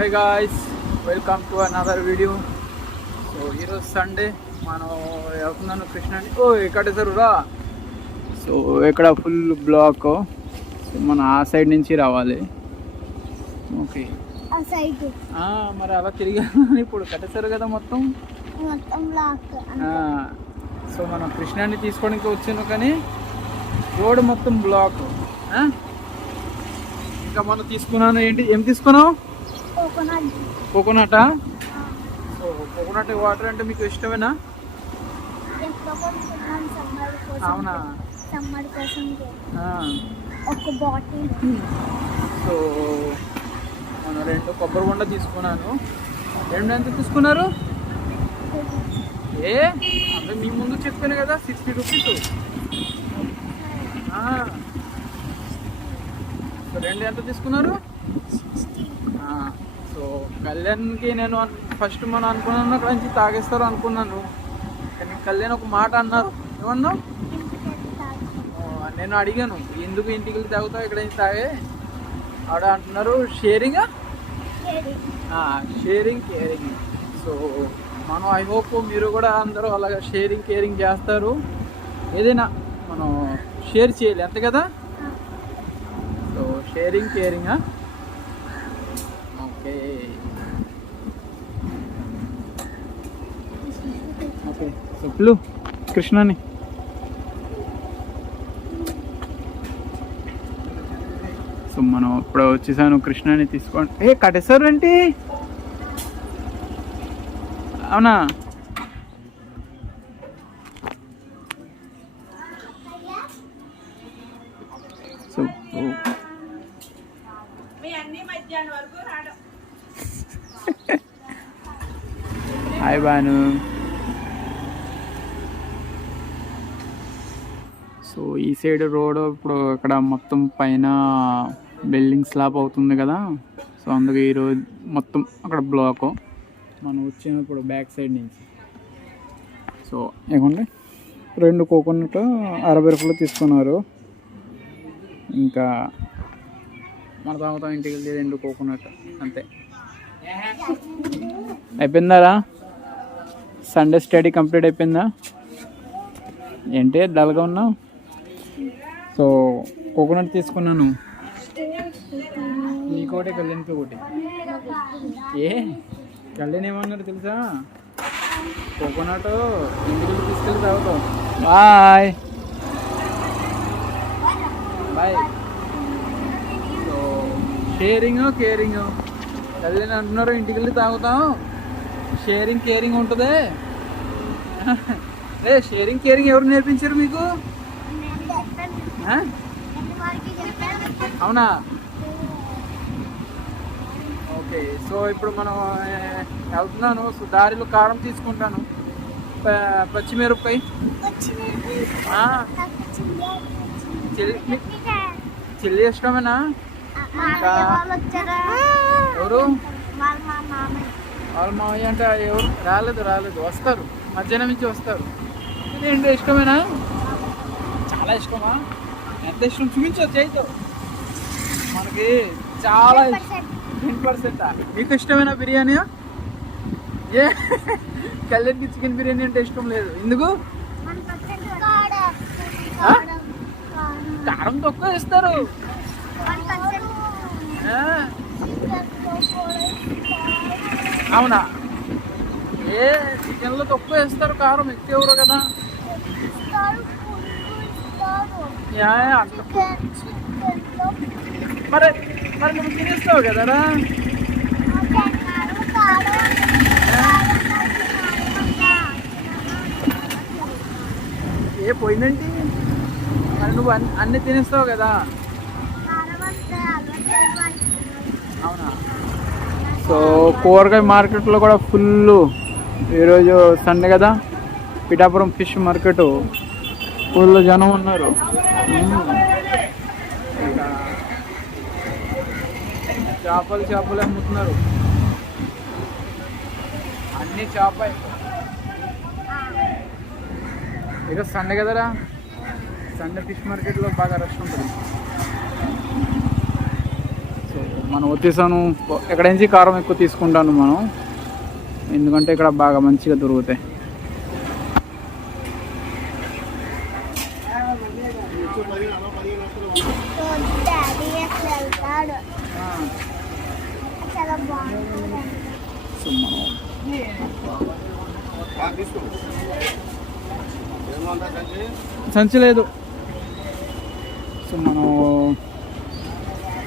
Hey guys, welcome to another video. So ఈరోజు Sunday మనం వెళ్తున్నాను కృష్ణని. ఓ ఇక్కడ రా. సో ఇక్కడ ఫుల్ బ్లాక్. సో మనం ఆ సైడ్ నుంచి రావాలి. ఓకే మరి అలా తిరిగాను ఇప్పుడు కట్టేశారు కదా మొత్తం. సో మనం కృష్ణాన్ని తీసుకోవడానికి వచ్చాను కానీ రోడ్ మొత్తం బ్లాక్. ఇంకా మనం తీసుకున్నాను. ఏం తీసుకున్నావు? కోకోనటా? సో కోకోనట్ వాటర్ అంటే మీకు ఇష్టమేనా? అవునా? ఒక బాటిల్. సో మనం 2 కొబ్బరి బొండ తీసుకున్నాను. 2 ఎంత తీసుకున్నారు? అంటే మీ ముందు చెప్పాను కదా, 60 రూపీస్. సో 2 ఎంత తీసుకున్నారు? సో కళ్యాణ్కి నేను ఫస్ట్ మనం అనుకున్నాను అక్కడ నుంచి తాగేస్తారు అనుకున్నాను, కానీ కళ్యాణ్ ఒక మాట అన్నారు. ఏమన్నావు? నేను అడిగాను ఎందుకు ఇంటికి వెళ్ళి తాగుతావు, ఇక్కడ నుంచి తాగే. ఆవిడ అంటున్నారు షేరింగ్ కేరింగ్. సో మనం ఐ హోప్ మీరు కూడా అందరూ అలాగా షేరింగ్ కేరింగ్ చేస్తారు. ఏదైనా మనం షేర్ చేయాలి అంతే కదా. So sharing caring. Okay so పిలు కృష్ణని. సో మనం ఇప్పుడు వచ్చేసాను కృష్ణని తీసుకోండి. కట్టేశారు ఏంటి? అవునా? So hi Banu. సో ఈ సైడ్ రోడ్ ఇప్పుడు ఇక్కడ మొత్తం పైన బిల్డింగ్ స్లాబ్ అవుతుంది కదా. సో అందుకే ఈరోజు మొత్తం అక్కడ బ్లాక్. మనం వచ్చినప్పుడు బ్యాక్ సైడ్ నుంచి. సో ఏమండి 2 కోకోనట్ 60 రూపాయలు తీసుకున్నారు. ఇంకా మన తాగుతాం ఇంటికి వెళ్ళి 2 కోకోనట్ అంతే. అయిపోయిందారా? సండే స్టడీ కంప్లీట్ అయిపోయిందా? ఏంటి డల్గా ఉన్నావు? సో కోకోనట్ తీసుకున్నాను. నీకోటి కళ్యాణ్కి ఒకటి. కళ్యాణ్ ఏమన్నారు తెలుసా? కోకోనట్ ఇంటికి తీసుకెళ్ళి తాగుతాం. Bye. So sharing caring. Kalyan అంటున్నారు ఇంటికి వెళ్ళి తాగుతాం, షేరింగ్ కేరింగ్ ఉంటుంది. షేరింగ్ కేరింగ్ ఎవరు నేర్పించారు మీకు? అవునా? ఓకే. సో ఇప్పుడు మనం వెళ్తున్నాను. సో దారిలో కారం తీసుకుంటాను, పచ్చిమిరపకాయ. చిల్లి ఇష్టమేనా? ఇంకా ఎవరు? వాళ్ళ మామయ్య అంటే ఎవరు రాలేదు, వస్తారు, మధ్యాహ్నం నుంచి వస్తారు. ఇదేంటి ఇష్టమేనా? చాలా ఇష్టమా? ఎంత ఇష్టం చూపించవచ్చు చేయితో. మనకి చాలా 10%. మీకు ఇష్టమేనా బిర్యానీ? కళ్యాణ్కి చికెన్ బిర్యానీ అంటే ఇష్టం లేదు. ఎందుకు? కారం తక్కువ ఇస్తారు. అవునా? చికెన్లో తక్కువ వేస్తారు, కారం ఎక్కువ ఎవరు కదా. మరి నువ్వు తినేస్తావు కదరా. పోయిందండి. మరి నువ్వు అన్ని తినేస్తావు కదా. అవునా? సో కూరగాయ మార్కెట్లో కూడా ఫుల్. ఈరోజు సండే కదా, పిఠాపురం ఫిష్ మార్కెట్ ఫుల్ జనం ఉన్నారు. చేపలు అమ్ముతున్నారు. అన్ని చేప. ఈరోజు సండే కదరా, సండే ఫిష్ మార్కెట్లో బాగా రష్ ఉంటుంది. సో మనం వచ్చేసాను. ఎక్కడ నుంచి కారం ఎక్కువ తీసుకుంటాను మనం, ఎందుకంటే ఇక్కడ బాగా మంచిగా దొరుకుతాయి. డాడీ అసలు వెళ్తాడు, చాలా బాగుంటుంది. సో మనం సంచి లేదు. సో మనం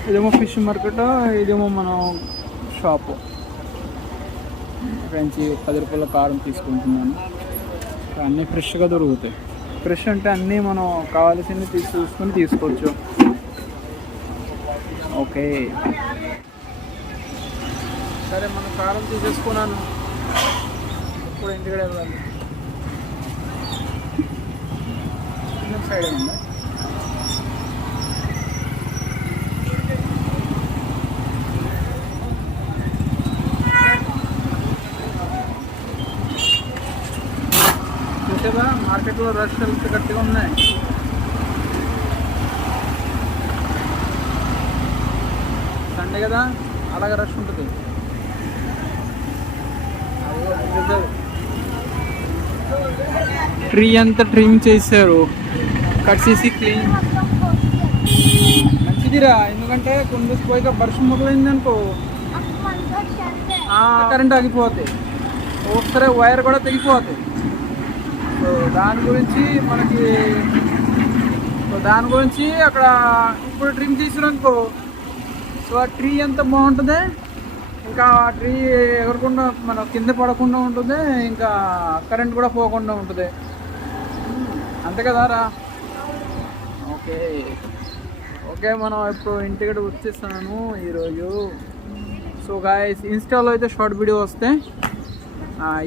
ఇదేమో ఫిష్ మార్కెట్, ఇదేమో మనం షాపు. ఇక్కడ నుంచి 10 రూపాయల కారం తీసుకుంటున్నాను. అన్నీ ఫ్రెష్గా దొరుకుతాయి. ఫ్రెష్ అంటే అన్నీ మనం కావాల్సింది చూసుకొని తీసుకోవచ్చు. ఓకే సరే, మనం కారం తీసేసుకున్నాను. ఇప్పుడు ఇంటికి వెళ్ళాలి. సైడ్ ఉందా? చూసావా మార్కెట్లో రష్ ఎంత గట్టిగా ఉన్నాయి. సండే కదా, అలాగే రష్ ఉంటుంది. ట్రీ అంతా ట్రిమ్ చేశారు, కట్ చేసి క్లీన్. మంచిదిరా, ఎందుకంటే కొన్ని పోయిగా వర్షం మొదలైంది అనుకో కరెంట్ ఆగిపోతాయి, ఒకసారి వైర్ కూడా తెగిపోతాయి. సో దాని గురించి అక్కడ ఇప్పుడు ట్రిమ్ చేసిరనుకో, సో ఆ ట్రీ ఎంత బాగుంటుంది, ఇంకా ఆ ట్రీ ఎగరకుండా మన కింద పడకుండా ఉంటుంది, ఇంకా కరెంట్ కూడా పోకుండా ఉంటుంది. అంతే కదా రా. ఓకే ఓకే, మనం ఇప్పుడు ఇంటికి వచ్చేసాను ఈరోజు. సో గాయ్స్, ఇన్స్టాలో అయితే షార్ట్ వీడియో వస్తాయి,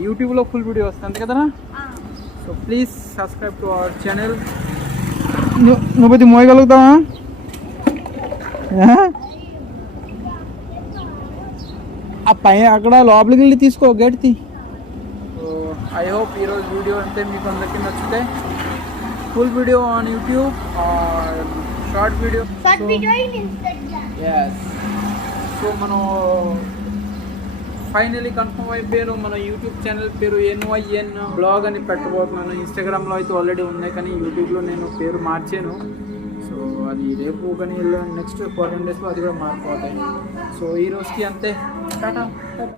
యూట్యూబ్లో ఫుల్ వీడియో వస్తాయి, అంతే కదరా. So please subscribe to our channel. నువ్వు ఇది మోయగలుగుతావా? ఆ పైన అక్కడ లోపలికి వెళ్ళి తీసుకో, గేట్ తీ. సో ఐ హోప్ ఈరోజు వీడియో అంతే మీకు అందరికీ నచ్చితే. Full video on YouTube or short video. Yes. So మనం ఫైనలీ కన్ఫర్మ్ అయిపోయాను. మన యూట్యూబ్ ఛానల్ పేరు NYN బ్లాగ్ అని పెట్టబోతున్నాను. ఇన్స్టాగ్రామ్లో అయితే ఆల్రెడీ ఉన్నాయి, కానీ యూట్యూబ్లో నేను పేరు మార్చాను. సో అది రేపు కానీ నెక్స్ట్ 14 డేస్లో అది కూడా మారిపోతాయి. సో ఈ రోజుకి అంతే, టాటా.